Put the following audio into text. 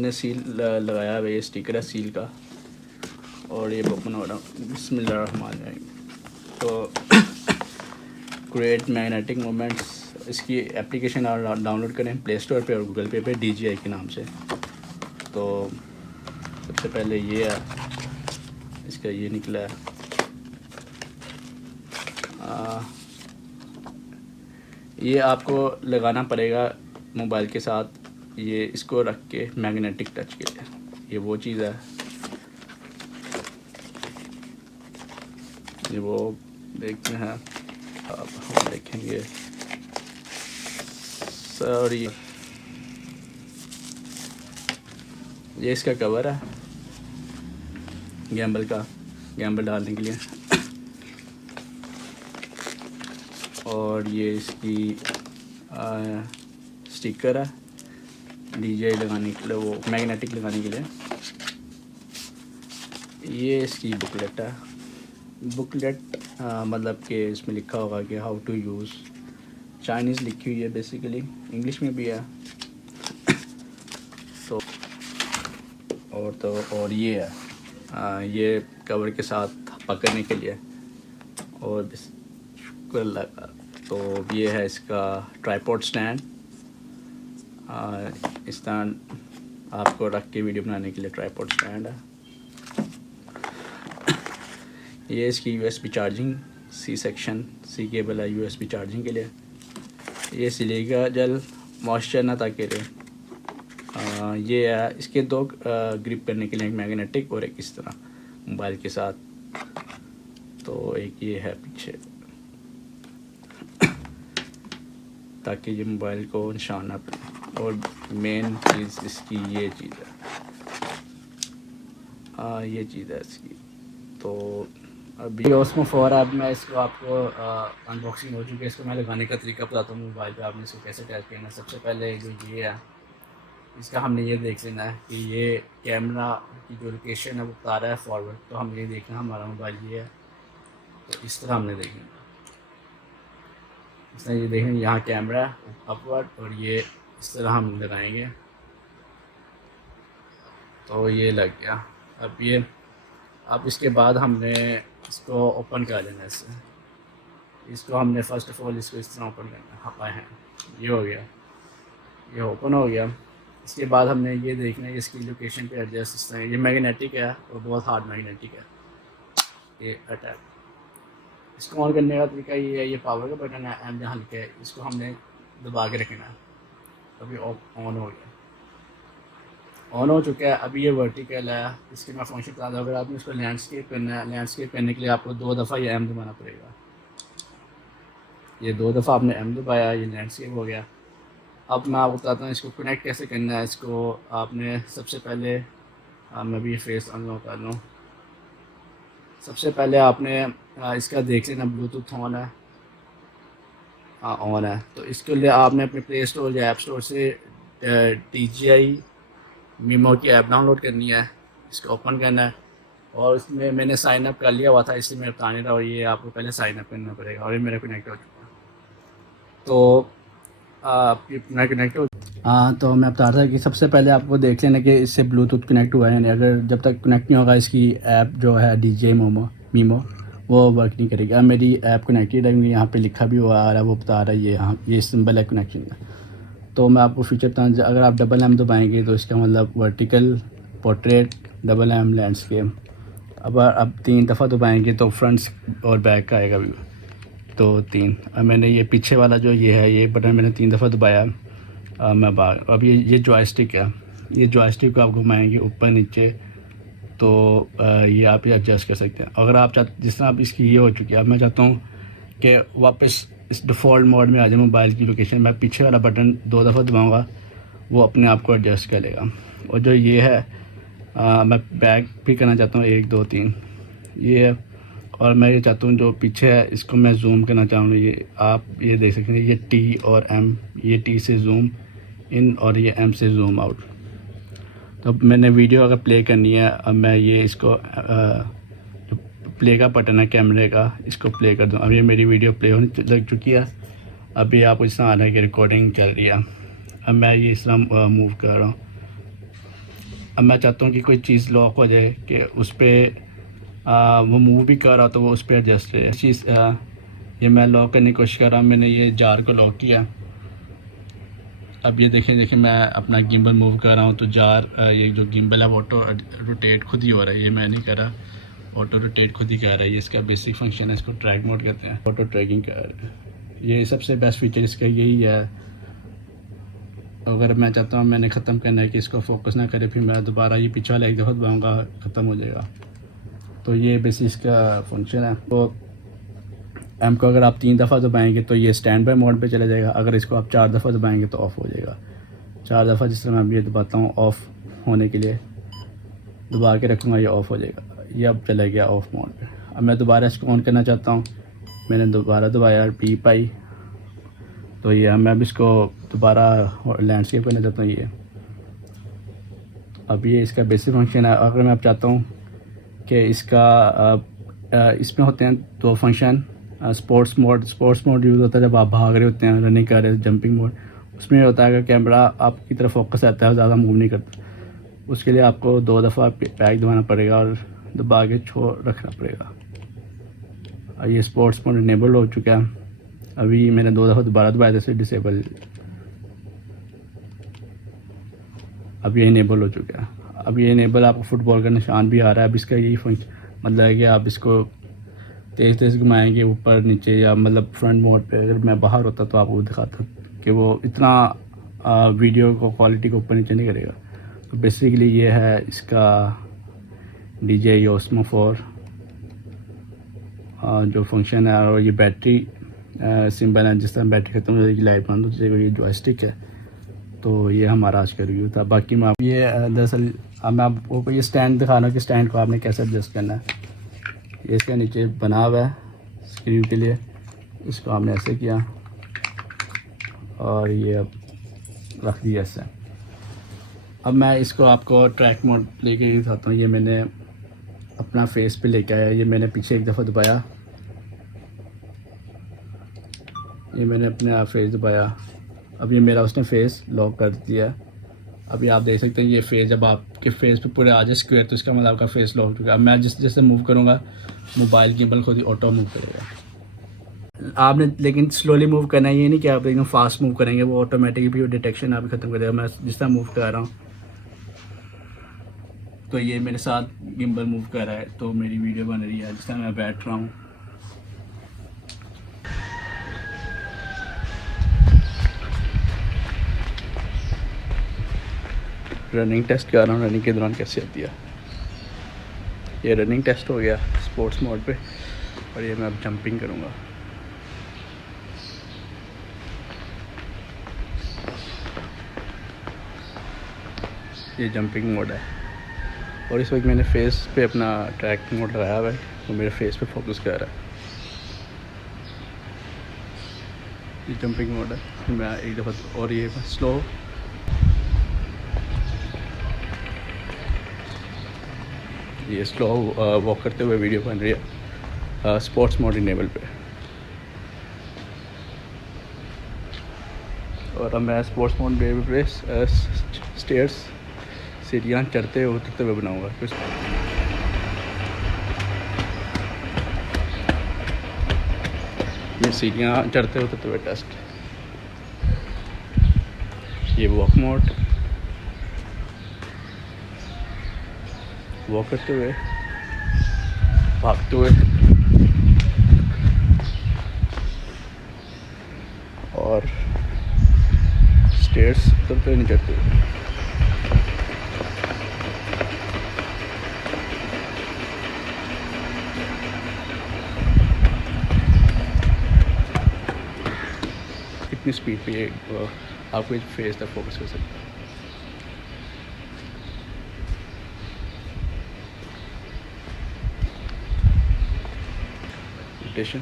मैंने सील लगाया हुआ, ये स्टिकर है सील का, और ये ओपन हो रहा हूँ। बिस्मिल्लाहिर्रहमानिर्रहीम। तो क्रिएट मैग्नेटिक मोमेंट्स, इसकी एप्लीकेशन डाउनलोड करें प्ले स्टोर पे और गूगल पे DJI के नाम से। तो सबसे पहले ये है, इसका ये निकला है। ये आपको लगाना पड़ेगा मोबाइल के साथ, ये इसको रख के मैग्नेटिक टच के लिए। ये वो चीज़ है, ये वो देखते हैं, अब हम देखेंगे। सॉरी, ये इसका कवर है गैम्बल का, गैम्बल डालने के लिए। और ये इसकी स्टिकर है DJI लगाने के लिए, वो मैग्नेटिक लगाने के लिए। ये इसकी बुकलेट है। बुकलेट मतलब कि इसमें लिखा होगा कि हाउ टू यूज़, चाइनीज़ लिखी हुई है बेसिकली, इंग्लिश में भी है। और ये है, ये कवर के साथ पकड़ने के लिए। और शुक्र लगा, तो ये है इसका ट्राइपॉड स्टैंड। इस तरह आपको रख के वीडियो बनाने के लिए ट्राइपॉड स्टैंड है। ये इसकी USB charging, C section, C cable है USB चार्जिंग के लिए। ये सिलिका जेल मॉइस्चर ना ताकि रहे। ये है, इसके दो ग्रिप करने के लिए, एक मैग्नेटिक और एक इस तरह मोबाइल के साथ। तो एक ये है पीछे, ताकि ये मोबाइल को निशान ना पड़े। और मेन चीज़ इसकी ये चीज़ है, ये चीज़ है इसकी। तो अभी ओस्मो 4 ऐप में इसको आपको अनबॉक्सिंग हो चुकी है। इसको मैं लगाने का तरीका बताता हूँ मोबाइल पे, आपने इसको कैसे अटैच करना है। सबसे पहले जो ये है, इसका हमने ये देख लेना है कि ये कैमरा की जो लोकेशन है वो बता रहा है फॉरवर्ड। तो हम ये देखना, हमारा मोबाइल ये है, तो इस तरह हमने देखना, इस तरह ये देखेंगे यहाँ कैमरा अपवर्ड, और ये इस तरह हम लगाएंगे। तो ये लग गया। अब इसके बाद हमने इसको ओपन कर लेना है। इसको हमने फ़र्स्ट ऑफ ऑल इसको इस तरह ओपन करना है। ये हो गया, ये ओपन हो गया। इसके बाद हमने ये देखना है इसकी लोकेशन पे एडजस्ट इस तरह। ये मैग्नेटिक है और बहुत हार्ड मैग्नेटिक है ये अटैक। इसको ऑन करने का तरीका ये है, ये पावर का बटन है, एम जहाँ लिखा है, इसको हमने दबा के रखना है। अभी ऑन हो गया, ऑन हो चुका है। अभी ये वर्टिकल है, इसके मैं फंक्शन बता दूँ। अगर आपने इसको लैंडस्केप करना है, लैंडस्केप करने के लिए आपको 2 दफ़ा ये एम दबाना पड़ेगा। ये 2 दफ़ा आपने एम दबाया, ये लैंडस्केप हो गया। अब मैं आपको बताता हूँ इसको कनेक्ट कैसे करना है। इसको आपने सबसे पहले, मैं भी फेस अनलॉक कर लूँ। सबसे पहले आपने इसका देख लेना ब्लूटूथ ऑन है, हाँ ऑन है। तो इसके लिए आपने अपने प्ले स्टोर या ऐप स्टोर से DJI मीमो की ऐप डाउनलोड करनी है। इसको ओपन करना है, और इसमें मैंने साइन अप कर लिया हुआ था, इसलिए मैं बता नहीं रहा। और ये आपको पहले साइन अप करना पड़ेगा, और ये मेरा कनेक्ट हो चुका है। तो आपकी अपना कनेक्ट हो, हाँ। तो मैं बता रहा था कि सबसे पहले आपको देख लेना कि इससे ब्लूटूथ कनेक्ट हुआ है नहीं। अगर जब तक कनेक्ट नहीं होगा, इसकी ऐप जो है DJI मीमो वो वर्क नहीं करेगी। अब मेरी ऐप कनेक्टेड है, यहाँ पे लिखा भी हुआ आ रहा है, वो बता रहा है ये, हाँ ये सिंबल है कनेक्शन का। तो मैं आपको फीचर बताऊँ, अगर आप डबल एम दबाएंगे तो इसका मतलब vertical, portrait, double M, landscape. अब 3 दफ़ा दबाएंगे तो फ्रंट और बैक का आएगा व्यू। तो 3, अब मैंने ये पीछे वाला जो ये है, ये बटन मैंने 3 दफ़ा दबाया। मैं बाहर, अब ये जॉयस्टिक है, ये जॉयस्टिक को आप घुमाएंगे ऊपर नीचे, तो ये आप ये एडजस्ट कर सकते हैं। अगर आप जिस तरह आप इसकी ये हो चुकी है, अब मैं चाहता हूँ कि वापस इस डिफ़ॉल्ट मोड में आ जाए मोबाइल की लोकेशन। मैं पीछे वाला बटन 2 दफ़ा दबाऊँगा, वो अपने आप को एडजस्ट कर लेगा। और जो ये है, मैं बैक भी करना चाहता हूँ, 1 2 3 ये है। और मैं ये चाहता हूँ जो पीछे है इसको मैं जूम करना चाहूँगा। ये आप ये देख सकते हैं, ये T और M, ये T से जूम इन और ये M से जूम आउट। तो मैंने वीडियो अगर प्ले करनी है, अब मैं ये इसको जो प्ले का बटन है कैमरे का, इसको प्ले कर दूँ। अब ये मेरी वीडियो प्ले होने लग चुकी है। अभी आपको इस तरह आ रहा है कि रिकॉर्डिंग चल रही है। अब मैं ये इस तरह मूव कर रहा हूँ, अब मैं चाहता हूँ कि कोई चीज़ लॉक हो जाए कि उस पर वो मूव भी कर रहा तो वो उस पर एडजस्ट है चीज़। ये मैं लॉक करने की कोशिश कर रहा हूँ, मैंने ये जार को लॉक किया। अब ये देखें मैं अपना गिम्बल मूव कर रहा हूँ तो जार ये जो गिम्बल है वो ऑटो रोटेट खुद ही हो रहा है, ये मैं नहीं कर रहा, ऑटो रोटेट खुद ही कर रहा है। ये इसका बेसिक फंक्शन है, इसको ट्रैक मोड कहते हैं, ऑटो ट्रैकिंग कर। ये सबसे बेस्ट फीचर इसका यही है। अगर मैं चाहता हूँ मैंने ख़त्म करना है कि इसको फोकस ना करे, फिर मैं दोबारा ये पीछे वाला एक दफ़ा दबाऊँगा, ख़त्म हो जाएगा। तो ये बेसिक इसका फंक्शन है। तो एम को अगर आप 3 दफ़ा दबाएंगे तो ये स्टैंड बाय मोड पे चला जाएगा, अगर इसको आप 4 दफ़ा दबाएंगे तो ऑफ़ हो जाएगा। 4 दफ़ा जिस तरह मैं अब ये दबाता हूँ ऑफ़ होने के लिए, दबा के रखूँगा ये ऑफ़ हो जाएगा। ये अब चला गया ऑफ़ मोड पे। अब मैं दोबारा इसको ऑन करना चाहता हूँ, मैंने दोबारा दबाया पी पाई तो ये मैं अब इसको दोबारा लैंडस्केप करना चाहता हूँ। ये अब ये इसका बेसिक फंक्शन है। अगर मैं अब चाहता हूँ कि इसका इसमें होते हैं 2 फंक्शन, स्पोर्ट्स मोड यूज़ होता है जब आप भाग रहे होते हैं, रनिंग कर रहे हैं, जंपिंग मोड उसमें होता है कि कैमरा आपकी तरफ फोकस रहता है, ज़्यादा मूव नहीं करता। उसके लिए आपको 2 दफ़ा बैक दबाना पड़ेगा और दबा के छोड़ रखना पड़ेगा। और ये स्पोर्ट्स मोड इनेबल हो चुका है। अभी मैंने 2 दफ़ा दोबारा दबाया था, इसे डिसेबल, अब ये इनेबल हो चुका है। अब ये इनेबल आपको फुटबॉल का निशान भी आ रहा है। अब इसका यही मतलब है कि आप इसको तेज़ घुमाएंगे ऊपर नीचे, या मतलब फ्रंट मोड पे अगर मैं बाहर होता तो आपको दिखाता कि वो इतना वीडियो को क्वालिटी को ऊपर नीचे नहीं करेगा। तो बेसिकली ये है इसका DJI Osmo 4 जो फंक्शन है। और ये बैटरी सिंबल है, जिस तरह बैटरी ख़त्म हो जाएगी लाइट बंद हो जाएगी। ये जॉयस्टिक है। तो ये हमारा आज का रिव्यू था। बाकी मैं ये दरअसल अब मैं आपको ये स्टैंड दिखा रहा हूँ कि स्टैंड को आपने कैसे एडजस्ट करना है। ये इसके नीचे बना हुआ है स्क्रीन के लिए, इसको आपने ऐसे किया और ये अब रख दिया ऐसे। अब मैं इसको आपको ट्रैक मोड लेके दिखाता हूँ। ये मैंने अपना फेस पे लेके आया, ये मैंने पीछे एक दफ़ा दबाया, ये मैंने अपने फेस दबाया, अब ये मेरा उसने फेस लॉक कर दिया। अभी आप देख सकते हैं ये फेस जब आपके फेस पे पूरे आ जाए स्क्वायर तो इसका मतलब आपका फेस लॉक हो चुका है। अब मैं जैसे मूव करूँगा मोबाइल गिम्बल खुद ही ऑटो मूव करेगा। आपने लेकिन स्लोली मूव करना है, ये नहीं कि आप एकदम फास्ट मूव करेंगे, वो ऑटोमेटिक भी डिटेक्शन आप ख़त्म कर देगा। मैं जिस तरह मूव कर रहा हूँ तो ये मेरे साथ गिम्बल मूव कर रहा है तो मेरी वीडियो बन रही है। जिस तरह मैं बैठ रहा हूँ रनिंग टेस्ट कर रहा हूँ, रनिंग के दौरान कैसे आती है। ये रनिंग टेस्ट हो गया स्पोर्ट्स मोड पे और ये मैं अब जंपिंग करूँगा। ये जंपिंग मोड है और इस वक्त मैंने फेस पे अपना ट्रैक मोड लगाया हुआ है तो मेरे फेस पे फोकस कर रहा है। ये जंपिंग मोड है। मैं एक दफ़ा और ये स्लो ये स्लो वॉक करते हुए वीडियो बन रही है स्पोर्ट्स मोड इनेबल पे। और अब मैं स्पोर्ट्स मोड पे स्टेयर्स सीढ़ियाँ चढ़ते उतरते हुए बनाऊँगा। ये सीढ़ियाँ चढ़ते उतरते हुए टेस्ट। ये वॉक मोड, वॉक करते हुए, भागते हुए और स्टेयर्स उतरते हुए नहीं चढ़ते हुए। कितनी स्पीड पे ये आपको इस फेस तक फोकस कर सकते हैं। रोटेशन